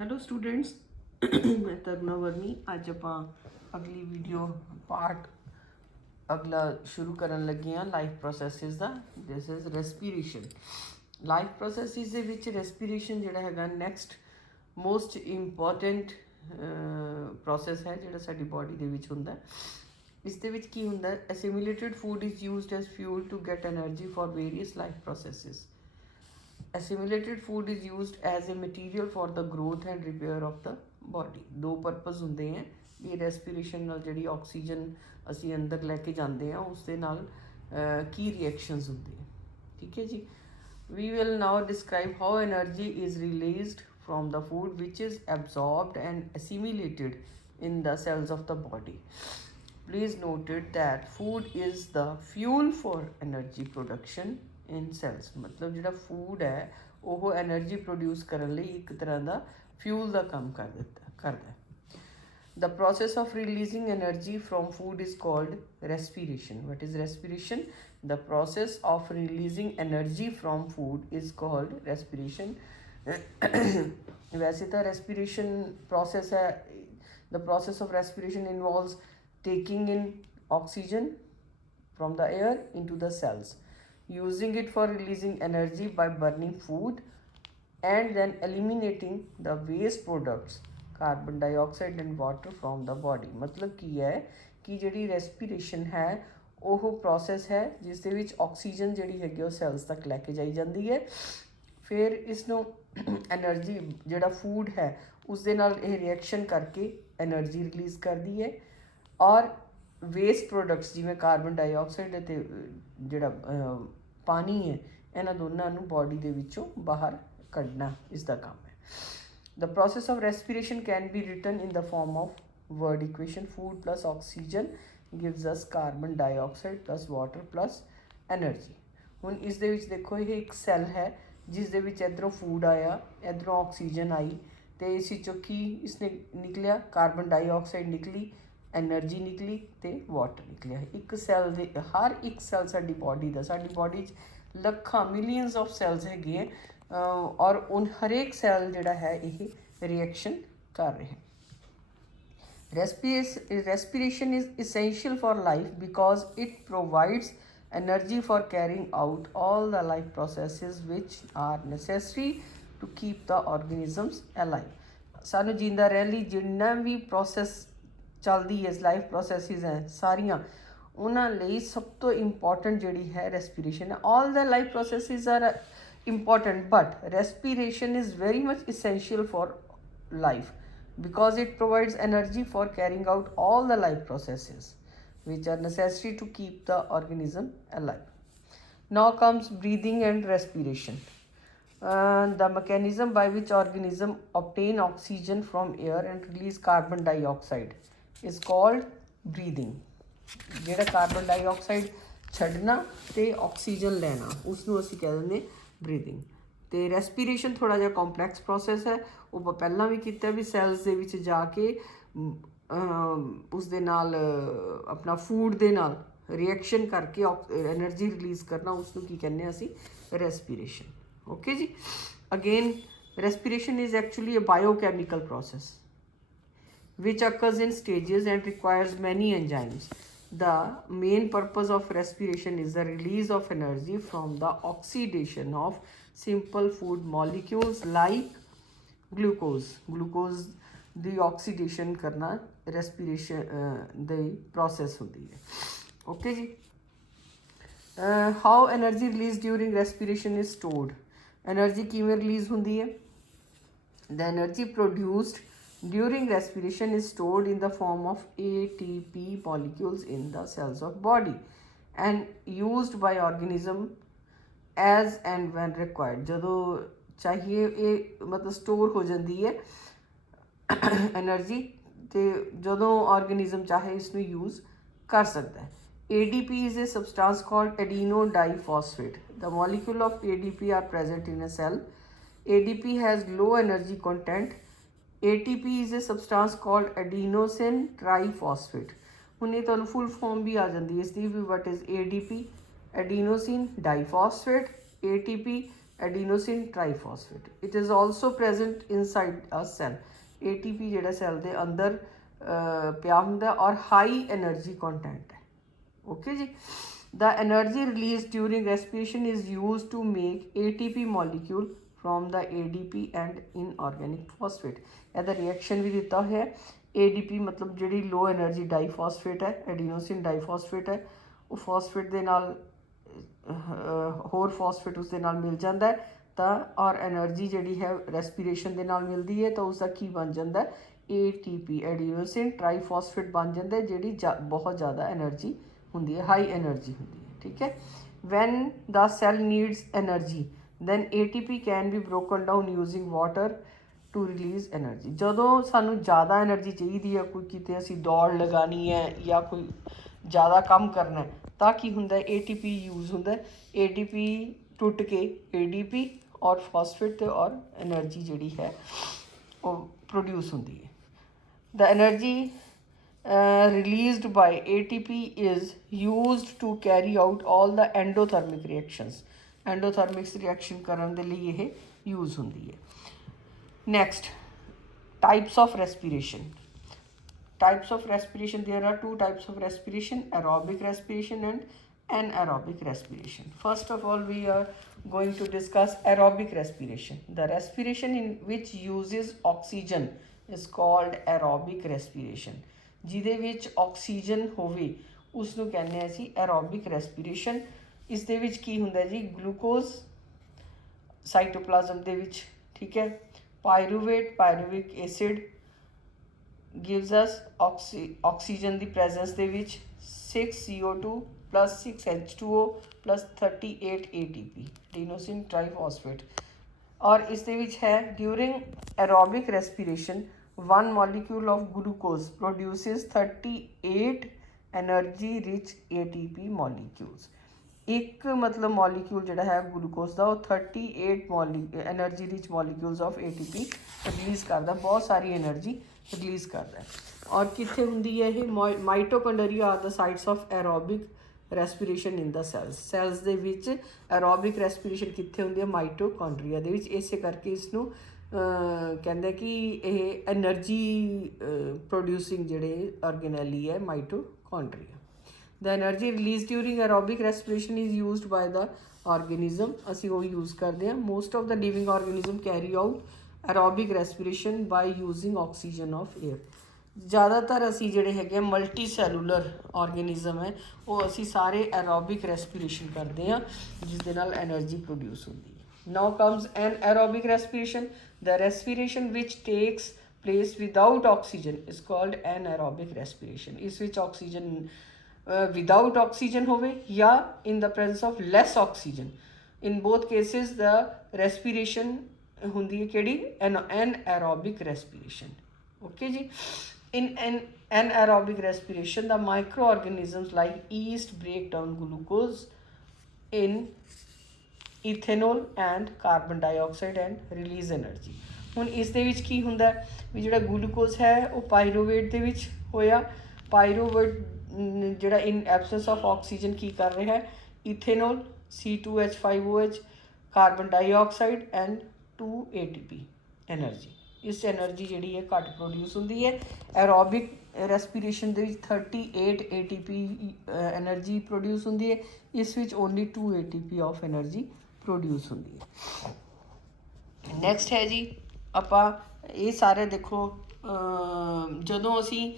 Hello students ਮੈਂ ਤਰੁਣਾ vermi ਅੱਜ ਆਪਾਂ ਅਗਲੀ ਵੀਡੀਓ ਪਾਰਟ ਅਗਲਾ ਸ਼ੁਰੂ ਕਰਨ ਲੱਗੇ ਹਾਂ ਲਾਈਫ ਪ੍ਰੋਸੈਸਿਸ ਦਾ। This is respiration. Life processes ਦੇ ਵਿੱਚ ਰੈਸਪੀਰੇਸ਼ਨ ਜਿਹੜਾ ਹੈਗਾ ਨੈਕਸਟ ਮੋਸਟ ਇੰਪੋਰਟੈਂਟ ਪ੍ਰੋਸੈਸ ਹੈ ਜਿਹੜਾ ਸਾਡੀ ਬਾਡੀ ਦੇ ਵਿੱਚ ਹੁੰਦਾ। ਇਸ ਦੇ ਵਿੱਚ ਕੀ ਹੁੰਦਾ, assimilated food is used as fuel to get energy for various life processes. Assimilated food is used as a material for the growth and repair of the body। ਦੋ ਪਰਪਸ ਹੁੰਦੇ ਹੈ ਵੀ ਰੈਸਪੀਰੇਸ਼ਨ ਨਾਲ ਜਿਹੜੀ ਆਕਸੀਜਨ ਅਸੀਂ ਅੰਦਰ ਲੈ ਕੇ ਜਾਂਦੇ ਹਾਂ ਉਸ ਦੇ ਨਾਲ ਕੀ ਰਿਐਕਸ਼ਨਸ ਹੁੰਦੇ ਹੈ। ਠੀਕ ਹੈ ਜੀ। We will now describe how energy is released from the food which is absorbed and assimilated in the cells of the body। Please note it that food is the fuel for energy production in cells। मतलब ਜਿਹੜਾ food ਹੈ ਉਹ energy produce ਕਰਨ ਲਈ ਇੱਕ ਤਰ੍ਹਾਂ ਦਾ fuel ਦਾ ਕੰਮ ਕਰਦਾ। The process of releasing energy from food is called respiration। What is respiration? The process of releasing energy from food is called respiration। वैसे तो respiration process है, the process of respiration involves taking in oxygen from the air into the cells, using it for releasing energy by burning food, and then eliminating the waste products carbon dioxide and water from the body। मतलब ਕੀ ਹੈ ਕਿ ਜਿਹੜੀ respiration ਹੈ ਉਹ process ਹੈ ਜਿਸ ਦੇ ਵਿੱਚ ਆਕਸੀਜਨ ਜਿਹੜੀ ਹੈਗੀ ਉਹ ਸੈਲਸ ਤੱਕ ਲੈ ਕੇ ਜਾਈ ਜਾਂਦੀ ਹੈ। ਫਿਰ ਇਸ ਨੂੰ ਐਨਰਜੀ ਜਿਹੜਾ ਫੂਡ ਹੈ ਉਸ ਦੇ ਨਾਲ ਇਹ ਰਿਐਕਸ਼ਨ ਕਰਕੇ ਐਨਰਜੀ ਰਿਲੀਜ਼ ਕਰਦੀ ਹੈ, ਔਰ ਵੇਸਟ ਪ੍ਰੋਡਕਟਸ ਜਿਵੇਂ ਕਾਰਬਨ ਡਾਈਆਕਸਾਈਡ ਅਤੇ ਜਿਹੜਾ ਪਾਣੀ ਹੈ ਇਹਨਾਂ ਦੋਨਾਂ ਨੂੰ ਬਾਡੀ ਦੇ ਵਿੱਚੋਂ ਬਾਹਰ ਕੱਢਣਾ ਇਸ ਦਾ ਕੰਮ ਹੈ। The process of respiration can be written in the form of word equation। Food plus oxygen gives us carbon dioxide plus water plus energy। ਹੁਣ ਇਸ ਦੇ ਵਿੱਚ ਦੇਖੋ ਇਹ ਇੱਕ ਸੈੱਲ ਹੈ ਜਿਸ ਦੇ ਵਿੱਚ ਇੱਧਰੋਂ ਫੂਡ ਆਇਆ, ਇੱਧਰੋਂ ਆਕਸੀਜਨ ਆਈ ਅਤੇ ਇਸ ਵਿੱਚੋਂ ਕੀ ਇਸਨੇ ਨਿਕਲਿਆ, ਕਾਰਬਨ ਡਾਈਆਕਸਾਈਡ ਨਿਕਲੀ, ਐਨਰਜੀ ਨਿਕਲੀ ਅਤੇ ਵਾਟਰ ਨਿਕਲਿਆ। ਇੱਕ ਸੈੱਲ ਦੇ ਹਰ ਇੱਕ ਸੈੱਲ ਸਾਡੀ ਬਾਡੀ 'ਚ ਲੱਖਾਂ ਮਿਲੀਅਨਸ ਆਫ ਸੈੱਲਸ ਹੈਗੇ ਹੈ, ਔਰ ਹਰੇਕ ਸੈੱਲ ਜਿਹੜਾ ਹੈ ਇਹ ਰਿਐਕਸ਼ਨ ਕਰ ਰਿਹਾ। Respiration is essential for life because it provides energy for carrying out all the life processes which are necessary to keep the organisms alive। ਸਾਨੂੰ ਜਿੰਦਾ ਰਹਿਣ ਲਈ ਜਿੰਨਾ ਵੀ ਪ੍ਰੋਸੈਸ ਚੱਲਦੀ ਹੈ ਲਾਈਫ ਪ੍ਰੋਸੈਸਿਸ ਹੈ ਸਾਰੀਆਂ ਉਹਨਾਂ ਲਈ ਸਭ ਤੋਂ ਇੰਪੋਰਟੈਂਟ ਜਿਹੜੀ ਹੈ ਰੈਸਪੀਰੇਸ਼ਨ ਹੈ। All the life processes are important, but respiration is very much essential for life because it provides energy for carrying out all the life processes which are necessary to keep the organism alive। Now comes breathing and respiration। The mechanism by which organism obtain oxygen from air and release carbon dioxide is called breathing। ਜਿਹੜਾ carbon dioxide ਛੱਡਣਾ ਤੇ oxygen ਲੈਣਾ ਉਸ ਨੂੰ ਅਸੀਂ ਕਹਿ ਦਿੰਦੇ breathing. ਅਤੇ ਰੈਸਪੀਰੇਸ਼ਨ ਥੋੜ੍ਹਾ ਜਿਹਾ ਕੰਪਲੈਕਸ ਪ੍ਰੋਸੈਸ ਹੈ, ਉਹ ਪਹਿਲਾਂ ਵੀ ਕੀਤਾ ਵੀ ਸੈਲਸ ਦੇ ਵਿੱਚ ਜਾ ਕੇ ਉਸ ਦੇ ਨਾਲ ਆਪਣਾ ਫੂਡ ਦੇ ਨਾਲ ਰਿਐਕਸ਼ਨ ਕਰਕੇ ਐਨਰਜੀ ਰਿਲੀਜ਼ ਕਰਨਾ ਉਸ ਨੂੰ ਕੀ ਕਹਿੰਦੇ ਹਾਂ ਅਸੀਂ ਰੈਸਪੀਰੇਸ਼ਨ। ਓਕੇ ਜੀ। Again respiration is actually a biochemical process which occurs in stages and requires many enzymes। The main purpose of respiration is the release of energy from the oxidation of simple food molecules like glucose। Glucose the oxidation करना respiration the process होती है। Okay ji. How energy released during respiration is stored। Energy किमें release होती है? The energy produced during respiration is stored in the form of ATP molecules in the cells of body and used by organism as and when required। ਜਦੋਂ ਚਾਹੀਏ ਇਹ ਮਤਲਬ store ਹੋ ਜਾਂਦੀ ਹੈ energy ਅਤੇ ਜਦੋਂ ਆਰਗੇਨਿਜ਼ਮ ਚਾਹੇ ਇਸ ਨੂੰ ਯੂਜ਼ ਕਰ ਸਕਦਾ ਹੈ। ADP is a substance called adeno diphosphate। The molecule of ADP are present in a cell। ADP has low energy content। ATP is a substance called adenosine triphosphate। ਹੁਣ ਇਹ ਤੁਹਾਨੂੰ ਫੁੱਲ ਫਾਰਮ ਵੀ ਆ ਜਾਂਦੀ ਹੈ ਇਸ ਦੀ ਵੀ। What is ADP? adenosine diphosphate। ATP adenosine triphosphate. It is also present inside a cell. ATP ਜਿਹੜਾ cell ਦੇ ਅੰਦਰ ਪਿਆ ਹੁੰਦਾ ਔਰ high energy content ਹੈ. Okay ਜੀ. The energy released during respiration is used to make ATP molecule from the ADP and inorganic phosphate. ਇਹਦਾ reaction ਵੀ ਦਿੱਤਾ ਹੋਇਆ ਹੈ. ADP ਮਤਲਬ ਜਿਹੜੀ ਲੋ ਐਨਰਜੀ ਡਾਈਫਾਸਫੇਟ ਹੈ, ਐਡੀਨੋਸਿਨ ਡਾਈਫਾਸਫੇਟ ਹੈ, ਉਹ ਫਾਸਫੇਟ ਦੇ ਨਾਲ ਹੋਰ ਫਾਸਫੇਟ ਉਸ ਦੇ ਨਾਲ ਮਿਲ ਜਾਂਦਾ ਹੈ ਤਾਂ ਔਰ ਐਨਰਜੀ ਜਿਹੜੀ ਹੈ ਰੈਸਪੀਰੇਸ਼ਨ ਦੇ ਨਾਲ ਮਿਲਦੀ ਹੈ ਤਾਂ ਉਸ ਦਾ ਕੀ ਬਣ ਜਾਂਦਾ ਹੈ, ATP ਐਡੀਨੋਸਿਨ ਟ੍ਰਾਈਫਾਸਫੇਟ ਬਣ ਜਾਂਦਾ ਹੈ ਜਿਹੜੀ ਬਹੁਤ ਜ਼ਿਆਦਾ ਐਨਰਜੀ ਹੁੰਦੀ ਹੈ, ਹਾਈ ਐਨਰਜੀ ਹੁੰਦੀ ਹੈ. ਠੀਕ ਹੈ. When the cell needs energy then ATP can be broken down using water to release energy. ਜਦੋਂ ਸਾਨੂੰ ਜ਼ਿਆਦਾ ਐਨਰਜੀ ਚਾਹੀਦੀ ਹੈ, ਕੋਈ ਕਿਤੇ ਅਸੀਂ ਦੌੜ ਲਗਾਉਣੀ ਹੈ ਜਾਂ ਕੋਈ ਜ਼ਿਆਦਾ ਕੰਮ ਕਰਨਾ ਹੈ ਤਾਂ ਕੀ ਹੁੰਦਾ ਹੈ, ATP ਯੂਜ਼ ਹੁੰਦਾ ਹੈ. ATP ਟੁੱਟ ਕੇ ADP ਔਰ ਫਾਸਫੇਟ ਤੇ ਔਰ ਐਨਰਜੀ ਜਿਹੜੀ ਹੈ ਉਹ ਪ੍ਰੋਡਿਊਸ ਹੁੰਦੀ ਹੈ. The energy released by ATP is used to carry out all the endothermic reactions. Endothermic reaction ਕਰਨ ਦੇ ਲਈ ਇਹ use ਹੁੰਦੀ ਹੈ. Next, types of respiration. Types of respiration, there are two types of respiration, aerobic respiration and anaerobic respiration. First of all, we are going to discuss aerobic respiration. The respiration in which uses oxygen is called aerobic respiration. ਜਿਹਦੇ ਵਿੱਚ oxygen ਹੋਵੇ ਉਸ ਨੂੰ ਕਹਿੰਦੇ ਹਾਂ ਅਸੀਂ aerobic respiration. ਇਸ ਦੇ ਵਿੱਚ ਕੀ ਹੁੰਦਾ ਜੀ, ਗਲੂਕੋਜ਼ ਸਾਈਟੋਪਲਾਜ਼ਮ ਦੇ ਵਿੱਚ, ਠੀਕ ਹੈ. ਪਾਇਰੂਵੇਟ ਐਸਿਡ gives us oxygen ਦੀ ਪ੍ਰੈਜ਼ੈਂਸ ਦੇ ਵਿੱਚ 6 CO2 plus 6 H2O plus 38 ATP adenosine triphosphate. ਔਰ ਇਸ ਦੇ ਵਿੱਚ ਹੈ during aerobic respiration one molecule of glucose produces 38 energy rich ATP molecules. ਇੱਕ ਮਤਲਬ ਮੋਲੀਕਿਊਲ ਜਿਹੜਾ ਹੈ ਗਲੂਕੋਜ਼ ਦਾ ਉਹ 38 energy rich molecules of ATP release ਕਰਦਾ, ਬਹੁਤ ਸਾਰੀ ਐਨਰਜੀ ਰਿਲੀਜ਼ ਕਰਦਾ. ਔਰ ਕਿੱਥੇ ਹੁੰਦੀ ਹੈ ਇਹ, mitochondria are the sites of aerobic respiration in the cells ਦੇ ਵਿੱਚ ਐਰੋਬਿਕ ਰੈਸਪੀਰੇਸ਼ਨ ਕਿੱਥੇ ਹੁੰਦੀ ਹੈ, ਮਾਈਟੋਕੌਂਡਰੀਆ ਦੇ ਵਿੱਚ. ਇਸੇ ਕਰਕੇ ਇਸ ਨੂੰ ਕਹਿੰਦੇ ਕਿ ਇਹ ਐਨਰਜੀ ਪ੍ਰੋਡਿਊਸਿੰਗ ਜਿਹੜੇ ਆਰਗੇਨੈਲੀ ਹੈ mitochondria. The energy released during aerobic respiration is used by the organism. ਅਸੀਂ ਉਹ use ਕਰਦੇ ਹਾਂ. Most of the living organism carry out aerobic respiration by using oxygen of air. ਜ਼ਿਆਦਾਤਰ ਅਸੀਂ ਜਿਹੜੇ ਹੈਗੇ ਮਲਟੀ ਸੈਲੂਲਰ ਆਰਗੇਨਿਜ਼ਮ ਹੈ ਉਹ ਅਸੀਂ ਸਾਰੇ ਐਰੋਬਿਕ ਰੈਸਪੀਰੇਸ਼ਨ ਕਰਦੇ ਹਾਂ ਜਿਸ ਦੇ ਨਾਲ ਐਨਰਜੀ ਪ੍ਰੋਡਿਊਸ ਹੁੰਦੀ ਹੈ. Now comes anaerobic respiration. The respiration which takes place without oxygen is called anaerobic respiration. ਇਸ ਵਿੱਚ ਆਕਸੀਜਨ without oxygen ਹੋਵੇ ਜਾਂ in the presence of less oxygen. In both cases the respiration ਹੁੰਦੀ ਹੈ ਕਿਹੜੀ, anaerobic respiration. Okay ਜੀ. In anaerobic respiration the microorganisms like yeast break down glucose in ethanol and carbon dioxide and release energy. ਹੁਣ ਇਸ ਦੇ ਵਿੱਚ ਕੀ ਹੁੰਦਾ ਵੀ ਜਿਹੜਾ ਗਲੂਕੋਜ਼ ਹੈ ਉਹ ਪਾਇਰੂਵੇਟ ਦੇ ਵਿੱਚ ਹੋਇਆ. ਪਾਇਰੂਵੇਟ ਜਿਹੜਾ ਇਨ ਐਬਸੈਂਸ ਆਫ ਆਕਸੀਜਨ ਕੀ ਕਰ ਰਿਹਾ ਹੈ, ethanol C2H5OH carbon dioxide and 2 ATP energy. ਇਸ ਐਨਰਜੀ ਜਿਹੜੀ ਹੈ ਘੱਟ ਪ੍ਰੋਡਿਊਸ ਹੁੰਦੀ ਹੈ. ਐਰੋਬਿਕ ਰੈਸਪੀਰੇਸ਼ਨ ਦੇ ਵਿੱਚ 38 ATP ਐਨਰਜੀ ਪ੍ਰੋਡਿਊਸ ਹੁੰਦੀ ਹੈ, ਇਸ ਵਿੱਚ only 2 ATP of energy produce ਹੁੰਦੀ ਹੈ. ਨੈਕਸਟ ਹੈ ਜੀ, ਆਪਾਂ ਇਹ ਸਾਰੇ ਦੇਖੋ ਜਦੋਂ ਅਸੀਂ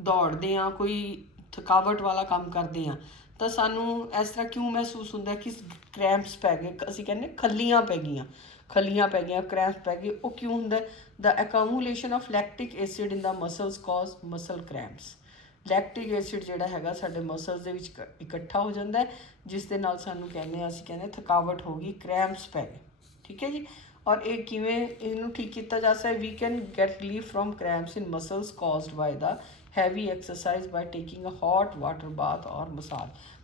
ਦੌੜਦੇ ਹਾਂ, ਕੋਈ ਥਕਾਵਟ ਵਾਲਾ ਕੰਮ ਕਰਦੇ ਹਾਂ ਤਾਂ ਸਾਨੂੰ ਇਸ ਤਰ੍ਹਾਂ ਕਿਉਂ ਮਹਿਸੂਸ ਹੁੰਦਾ ਕਿ ਕ੍ਰੈਂਪਸ ਪੈ ਗਏ, ਅਸੀਂ ਕਹਿੰਦੇ ਖੱਲੀਆਂ ਪੈ ਗਈਆਂ, ਕ੍ਰੈਂਪਸ ਪੈ ਗਏ. ਉਹ ਕਿਉਂ ਹੁੰਦਾ, the accumulation of lactic acid in the muscles cause muscle cramps. Lactic acid ਜਿਹੜਾ ਹੈਗਾ ਸਾਡੇ ਮਸਲਸ ਦੇ ਵਿੱਚ ਇਕੱਠਾ ਹੋ ਜਾਂਦਾ ਹੈ ਜਿਸ ਦੇ ਨਾਲ ਸਾਨੂੰ ਅਸੀਂ ਕਹਿੰਦੇ ਥਕਾਵਟ ਹੋ ਗਈ, ਕ੍ਰੈਂਪਸ ਪੈ ਗਏ. ਠੀਕ ਹੈ ਜੀ. ਔਰ ਇਹ ਕਿਵੇਂ ਇਹਨੂੰ ਠੀਕ ਕੀਤਾ ਜਾ ਸਕਦਾ, we can get relief from cramps in muscles caused by the heavy exercise by taking a hot water bath or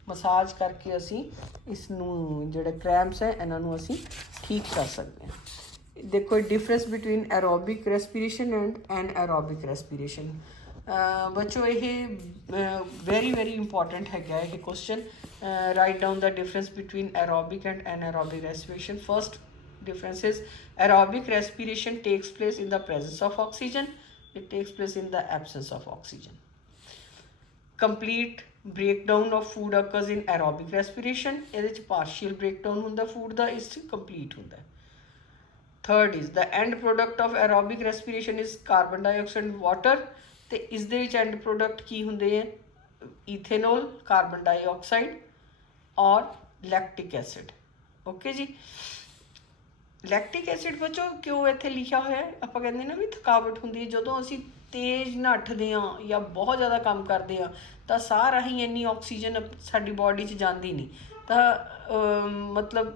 massage ਕਰਕੇ ਅਸੀਂ ਇਸ ਨੂੰ ਜਿਹੜੇ ਕ੍ਰੈਂਪਸ ਹੈ ਇਹਨਾਂ ਨੂੰ ਅਸੀਂ ਠੀਕ ਕਰ ਸਕਦੇ ਹਾਂ. ਦੇਖੋ difference between aerobic respiration and anaerobic respiration. ਬੱਚੋ ਇਹ ਵੈਰੀ ਵੈਰੀ ਇੰਪੋਰਟੈਂਟ ਹੈਗਾ ਇਹ question. Write down the difference between aerobic and anaerobic respiration. First difference is aerobic respiration takes place in the presence of oxygen. It takes place in the absence of oxygen. Complete breakdown of food occurs in aerobic respiration. ਇਹਦੇ ਚ partial breakdown ਹੁੰਦਾ food ਦਾ, ਇਸ ਚ complete ਹੁੰਦਾ। Third is the end product of aerobic respiration is carbon dioxide and water. ਤੇ ਇਸ ਦੇ ਵਿੱਚ end product ਕੀ ਹੁੰਦੇ ਹੈ? Ethanol, carbon dioxide ਔਰ lactic acid. ਓਕੇ ਜੀ। ਲੈਕਟਿਕ ਐਸਿਡ ਬੱਚੋ ਕਿਉਂ ਇੱਥੇ ਲਿਖਿਆ ਹੋਇਆ ਹੈ? ਆਪਾਂ ਕਹਿੰਦੇ ਨਾ ਵੀ ਥਕਾਵਟ ਹੁੰਦੀ ਹੈ ਜਦੋਂ ਅਸੀਂ ਤੇਜ਼ ਨੱਠਦੇ ਹਾਂ ਜਾਂ ਬਹੁਤ ਜ਼ਿਆਦਾ ਕੰਮ ਕਰਦੇ ਹਾਂ ਤਾਂ ਸਾਹ ਰਾਹੀਂ ਇੰਨੀ ਆਕਸੀਜਨ ਸਾਡੀ ਬਾਡੀ 'ਚ ਜਾਂਦੀ ਨਹੀਂ, ਤਾਂ ਮਤਲਬ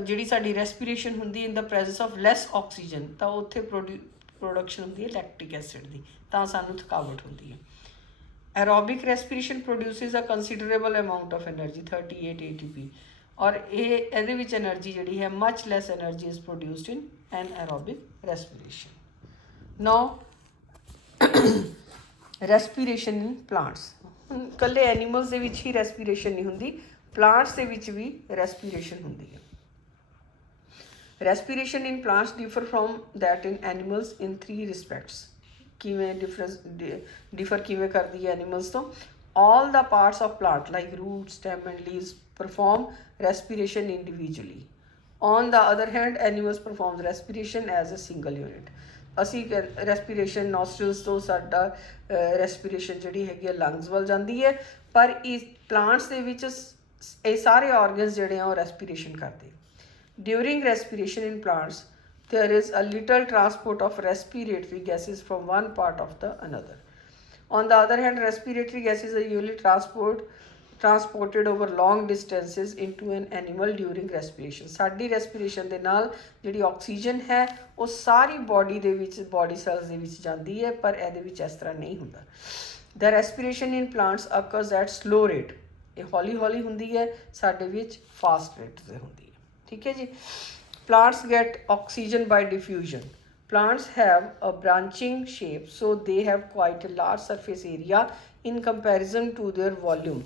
ਜਿਹੜੀ ਸਾਡੀ ਰੈਸਪੀਰੇਸ਼ਨ ਹੁੰਦੀ ਇਨ ਦਾ ਪ੍ਰੈਜ਼ੈਂਸ ਆਫ ਲੈਸ ਆਕਸੀਜਨ, ਤਾਂ ਉੱਥੇ ਪ੍ਰੋਡਕਸ਼ਨ ਹੁੰਦੀ ਹੈ ਲੈਕਟਿਕ ਐਸਿਡ ਦੀ, ਤਾਂ ਸਾਨੂੰ ਥਕਾਵਟ ਹੁੰਦੀ ਹੈ। Aerobic respiration produces a considerable amount of energy 38 ATP, ਔਰ ਇਹਦੇ ਵਿੱਚ ਐਨਰਜੀ ਜਿਹੜੀ ਹੈ much less energy is produced in anaerobic respiration. Now respiration in plants. ਇਕੱਲੇ ਐਨੀਮਲਸ ਦੇ ਵਿੱਚ ਹੀ ਰੈਸਪੀਰੇਸ਼ਨ ਨਹੀਂ ਹੁੰਦੀ, ਪਲਾਂਟਸ ਦੇ ਵਿੱਚ ਵੀ ਰੈਸਪੀਰੇਸ਼ਨ ਹੁੰਦੀ ਹੈ। Respiration in plants differ from that in animals in 3 respects. ਕਿਵੇਂ ਡਿਫਰ ਕਿਵੇਂ ਕਰਦੀ ਹੈ ਐਨੀਮਲਸ ਤੋਂ? all the parts of plant like root, stem and leaves perform respiration individually. On the other hand, animals perform respiration as a single unit. ਅਸੀਂ respiration ਨੋਸਟਰਲਸ ਤੋਂ ਸਾਡਾ respiration ਜਿਹੜੀ ਹੈਗੀ ਆ ਲੰਗਸ ਵੱਲ ਜਾਂਦੀ ਹੈ, ਪਰ ਇਸ ਪਲਾਂਟਸ ਦੇ ਵਿੱਚ ਇਹ ਸਾਰੇ ਆਰਗਨਸ ਜਿਹੜੇ ਆ ਉਹ ਰੈਸਪੀਰੇਸ਼ਨ ਕਰਦੇ। During respiration in plants there is a little transport of respiratory gases from one part of the another. On the other hand, respiratory gases are usually transported over long distances into an animal during respiration. ਸਾਡੀ respiration ਦੇ ਨਾਲ ਜਿਹੜੀ oxygen ਹੈ ਉਹ ਸਾਰੀ body ਦੇ ਵਿੱਚ, body cells ਦੇ ਵਿੱਚ ਜਾਂਦੀ ਹੈ, ਪਰ ਇਹਦੇ ਵਿੱਚ ਇਸ ਤਰ੍ਹਾਂ ਨਹੀਂ ਹੁੰਦਾ। The respiration in plants occurs at slow rate. ਇਹ ਹੌਲੀ ਹੌਲੀ ਹੁੰਦੀ ਹੈ, ਸਾਡੇ ਵਿੱਚ ਫਾਸਟ ਰੇਟ ਤੇ ਹੁੰਦੀ ਹੈ। ਠੀਕ ਹੈ ਜੀ। Plants get oxygen by diffusion. Plants have a branching shape, so they have quite a large surface area in comparison to their volume.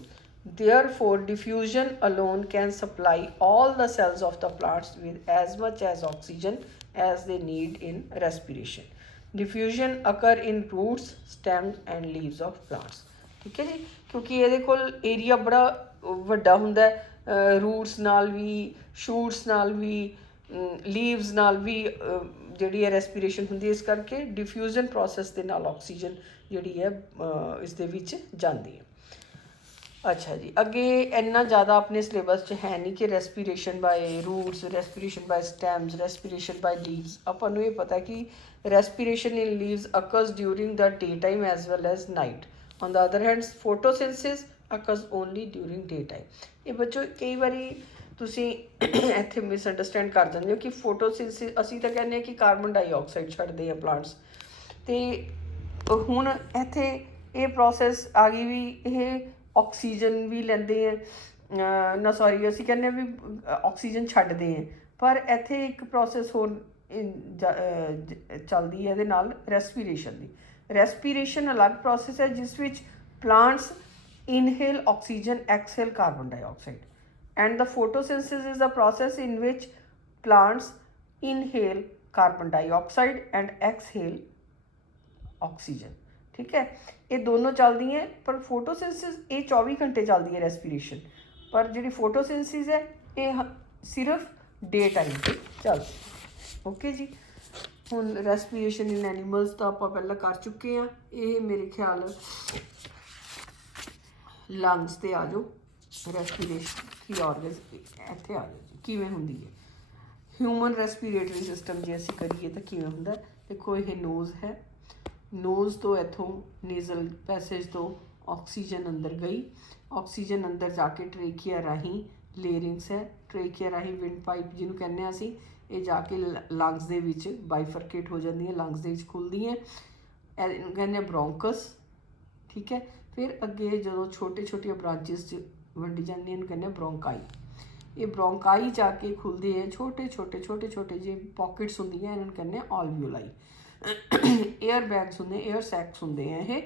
Therefore, diffusion alone can supply all the cells of the plants with as much as oxygen as they need in respiration. Diffusion occur in roots, stems and leaves of plants. ठीक है जी, क्योंकि ਇਹਦੇ ਕੋਲ area ਬੜਾ ਵੱਡਾ ਹੁੰਦਾ ਹੈ, roots ਨਾਲ ਵੀ, ਸ਼ੂਟਸ ਨਾਲ ਵੀ, ਲੀਵਸ ਨਾਲ ਵੀ ਜਿਹੜੀ ਹੈ ਰੈਸਪੀਰੇਸ਼ਨ ਹੁੰਦੀ ਹੈ, ਇਸ ਕਰਕੇ ਡਿਫਿਊਜ਼ਨ ਪ੍ਰੋਸੈਸ ਦੇ ਨਾਲ ਆਕਸੀਜਨ ਜਿਹੜੀ ਹੈ ਇਸ ਦੇ ਵਿੱਚ ਜਾਂਦੀ ਹੈ। ਅੱਛਾ ਜੀ, ਅੱਗੇ ਇੰਨਾ ਜ਼ਿਆਦਾ ਆਪਣੇ ਸਿਲੇਬਸ 'ਚ ਹੈ ਨਹੀਂ ਕਿ respiration by roots, respiration by stems, respiration by leaves. ਆਪਾਂ ਨੂੰ ਇਹ ਪਤਾ ਕਿ respiration in leaves occurs during the day time as well as night. On the other hand photosynthesis occurs only during day time. ਇਹ ਬੱਚੋ ਕਈ ਵਾਰੀ ਤੁਸੀਂ ਇੱਥੇ ਮਿਸਅੰਡਰਸਟੈਂਡ ਕਰ ਜਾਂਦੇ ਹੋ ਕਿ ਫੋਟੋਸਿੰਥਸਿਸ, ਅਸੀਂ ਤਾਂ ਕਹਿੰਦੇ ਹਾਂ ਕਿ ਕਾਰਬਨ ਡਾਈਆਕਸਾਈਡ ਛੱਡਦੇ ਆ ਪਲਾਂਟਸ, ਅਤੇ ਹੁਣ ਇੱਥੇ ਇਹ ਪ੍ਰੋਸੈਸ ਆ ਗਈ ਵੀ ਇਹ ਆਕਸੀਜਨ ਵੀ ਲੈਂਦੇ ਹੈ, ਨਾ ਸੌਰੀ ਅਸੀਂ ਕਹਿੰਦੇ ਵੀ ਆਕਸੀਜਨ ਛੱਡਦੇ ਹੈ, ਪਰ ਇੱਥੇ ਇੱਕ ਪ੍ਰੋਸੈਸ ਹੋਰ ਚੱਲਦੀ ਹੈ ਇਹਦੇ ਨਾਲ, ਰੈਸਪੀਰੇਸ਼ਨ ਦੀ। ਰੈਸਪੀਰੇਸ਼ਨ ਅਲੱਗ ਪ੍ਰੋਸੈਸ ਹੈ ਜਿਸ ਵਿੱਚ plants inhale oxygen, exhale carbon dioxide, and the photosynthesis is the process in which plants inhale carbon dioxide and exhale oxygen. ठीक है, ये दोनों चलती हैं, पर फोटोसिंथेसिस ये 24 घंटे चलती है रेस्पिरेशन, पर जी फोटोसिंथेसिस है ये सिर्फ डे टाइम पर चलती। ओके जी, हुण रेस्पिरेशन इन एनीमल्स तो आप पहला कर चुके हैं। ये मेरे ख्याल लंग्स ते आ जाओ, ਰੈਸਪੀਰੇਸ਼ਨ ਕੀ ਆਰਗਨਸ ਇੱਥੇ ਆ ਜਾਓ ਜੀ ਕਿਵੇਂ ਹੁੰਦੀ ਹੈ। ਹਿਊਮਨ ਰੈਸਪੀਰੇਟਰੀ ਸਿਸਟਮ ਜੇ ਅਸੀਂ ਕਰੀਏ ਤਾਂ ਕਿਵੇਂ ਹੁੰਦਾ? ਦੇਖੋ ਇਹ ਨੋਜ਼ ਹੈ, ਨੋਜ਼ ਤੋਂ ਇੱਥੋਂ ਨੇਜ਼ਲ ਪੈਸੇਜ ਤੋਂ ਆਕਸੀਜਨ ਅੰਦਰ ਗਈ, ਆਕਸੀਜਨ ਅੰਦਰ ਜਾ ਕੇ ਟਰੇਕੀਆ ਰਾਹੀਂ, ਲੇਰਿੰਗਸ ਹੈ, ਟਰੇਕੀਆ ਰਾਹੀਂ ਵਿੰਡ ਪਾਈਪ ਜਿਹਨੂੰ ਕਹਿੰਦੇ ਹਾਂ ਅਸੀਂ, ਇਹ ਜਾ ਕੇ ਲੰਗਸ ਦੇ ਵਿੱਚ ਬਾਈਫਰਕੇਟ ਹੋ ਜਾਂਦੀਆਂ, ਲੰਗਸ ਦੇ ਵਿੱਚ ਖੁੱਲ੍ਹਦੀਆਂ, ਇਹਨੂੰ ਕਹਿੰਦੇ ਆ ਬ੍ਰੌਂਕਸ। ਠੀਕ ਹੈ, ਫਿਰ ਅੱਗੇ ਜਦੋਂ ਛੋਟੇ ਛੋਟੀਆਂ ਬ੍ਰਾਂਚਿਸ 'ਚ ਵੰਡੀ ਜਾਂਦੀ ਇਹਨੂੰ ਕਹਿੰਦੇ ਬ੍ਰੌਂਕਾਈ। ਇਹ ਬ੍ਰੌਂਕਾਈ ਜਾ ਕੇ ਖੁੱਲ੍ਹਦੇ ਹੈ, ਛੋਟੇ ਛੋਟੇ ਜਿਹੇ ਪੋਕਿਟਸ ਹੁੰਦੀਆਂ, ਇਹਨਾਂ ਨੂੰ ਕਹਿੰਦੇ ਆਲਵਿਓਲਾਈ। ਏਅਰ ਬੈਗਸ ਹੁੰਦੇ, ਏਅਰ ਸੈਕਸ ਹੁੰਦੇ ਆ ਇਹ,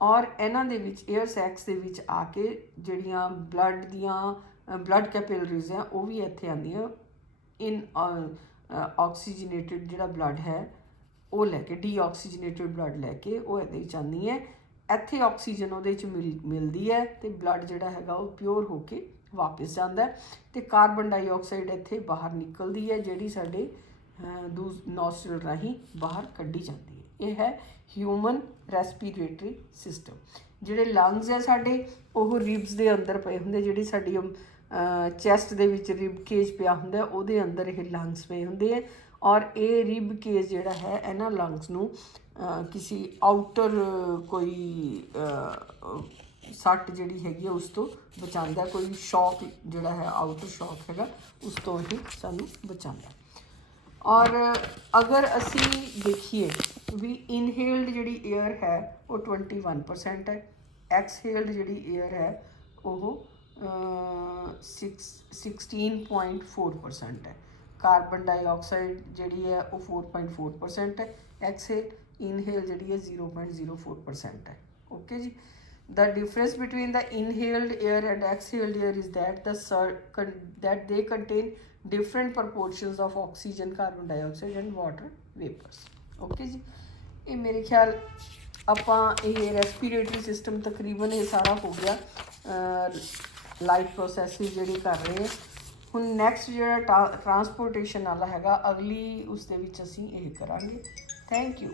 ਔਰ ਇਹਨਾਂ ਦੇ ਵਿੱਚ 에ਅਰ ਸੈਕਸ ਦੇ ਵਿੱਚ ਆ ਕੇ ਜਿਹੜੀਆਂ ਬਲੱਡ ਕੈਪਿਲਰੀਜ਼ ਆ ਉਹ ਵੀ ਇੱਥੇ ਆਉਂਦੀਆਂ ਇਨ ਆਕਸੀਜਨੇਟਿਡ ਜਿਹੜਾ ਬਲੱਡ ਹੈ ਉਹ ਲੈ ਕੇ, ਡੀਆਕਸੀਜਨੇਟਿਡ ਬਲੱਡ ਲੈ ਕੇ ਉਹ ਇਹਦੇ ਵਿੱਚ ਆਉਂਦੀ ਹੈ। ਇੱਥੇ ਆਕਸੀਜਨ ਉਹਦੇ ਵਿੱਚ ਮਿਲਦੀ ਹੈ ਅਤੇ ਬਲੱਡ ਜਿਹੜਾ ਹੈਗਾ ਉਹ ਪਿਓਰ ਹੋ ਕੇ ਵਾਪਸ ਜਾਂਦਾ ਹੈ ਅਤੇ ਕਾਰਬਨ ਡਾਈਆਕਸਾਈਡ ਇੱਥੇ ਬਾਹਰ ਨਿਕਲਦੀ ਹੈ ਜਿਹੜੀ ਸਾਡੇ ਨੋਸਟ੍ਰਲ ਰਾਹੀਂ ਬਾਹਰ ਕੱਢੀ ਜਾਂਦੀ ਹੈ। ਇਹ ਹੈ ਹਿਊਮਨ ਰੈਸਪੀਰੇਟਰੀ ਸਿਸਟਮ। ਜਿਹੜੇ ਲੰਗਸ ਹੈ ਸਾਡੇ ਉਹ ਰਿਬਸ ਦੇ ਅੰਦਰ ਪਏ ਹੁੰਦੇ, ਜਿਹੜੀ ਸਾਡੀ ਚੈਸਟ ਦੇ ਵਿੱਚ ਰਿਬ ਕੇਜ ਪਿਆ ਹੁੰਦਾ ਉਹਦੇ ਅੰਦਰ ਇਹ ਲੰਗਸ ਪਏ ਹੁੰਦੇ ਹੈ ਔਰ ਇਹ ਰਿਬ ਕੇਜ ਜਿਹੜਾ ਹੈ ਇਹਨਾਂ ਲੰਗਸ ਨੂੰ ਕਿਸੇ ਆਊਟਰ ਕੋਈ ਸੱਟ ਜਿਹੜੀ ਹੈਗੀ ਆ ਉਸ ਤੋਂ ਬਚਾਉਂਦਾ, ਕੋਈ ਸ਼ੌਕ ਜਿਹੜਾ ਹੈ ਆਊਟਰ ਸ਼ੌਕ ਹੈਗਾ ਉਸ ਤੋਂ ਹੀ ਸਾਨੂੰ ਬਚਾਉਂਦਾ। ਔਰ ਅਗਰ ਅਸੀਂ ਦੇਖੀਏ ਵੀ ਇਨਹੇਲਡ ਜਿਹੜੀ ਏਅਰ ਹੈ ਉਹ 21% ਹੈ, ਐਕਸਹੇਲਡ ਜਿਹੜੀ ਏਅਰ ਹੈ ਉਹ 16.4% ਹੈ। ਕਾਰਬਨ ਡਾਈਆਕਸਾਈਡ ਜਿਹੜੀ ਹੈ ਉਹ 4.4% ਹੈ, ਐਕਸਹੇਲ ਇਨਹੇਲ ਜਿਹੜੀ ਹੈ 0.04% ਹੈ। ਓਕੇ ਜੀ। The difference between the inhaled air and exhaled air is that that they contain different proportions of oxygen, carbon dioxide and water vapors. Okay जी। ये मेरे ख्याल ਆਪਾਂ ਇਹ ਰੈਸਪੀਰੇਟਰੀ ਸਿਸਟਮ ਤਕਰੀਬਨ ਇਹ ਸਾਰਾ ਹੋ ਗਿਆ, ਲਾਈਫ ਪ੍ਰੋਸੈਸਿਸ ਜਿਹੜੀ ਕਰ ਰਹੇ ਹਾਂ। ਹੁਣ ਨੈਕਸਟ ਜਿਹੜਾ ਟਰਾਂਸਪੋਰਟੇਸ਼ਨ ਵਾਲਾ ਹੈਗਾ ਅਗਲੀ ਉਸ ਦੇ ਵਿੱਚ ਅਸੀਂ ਇਹ ਕਰਾਂਗੇ। Thank you.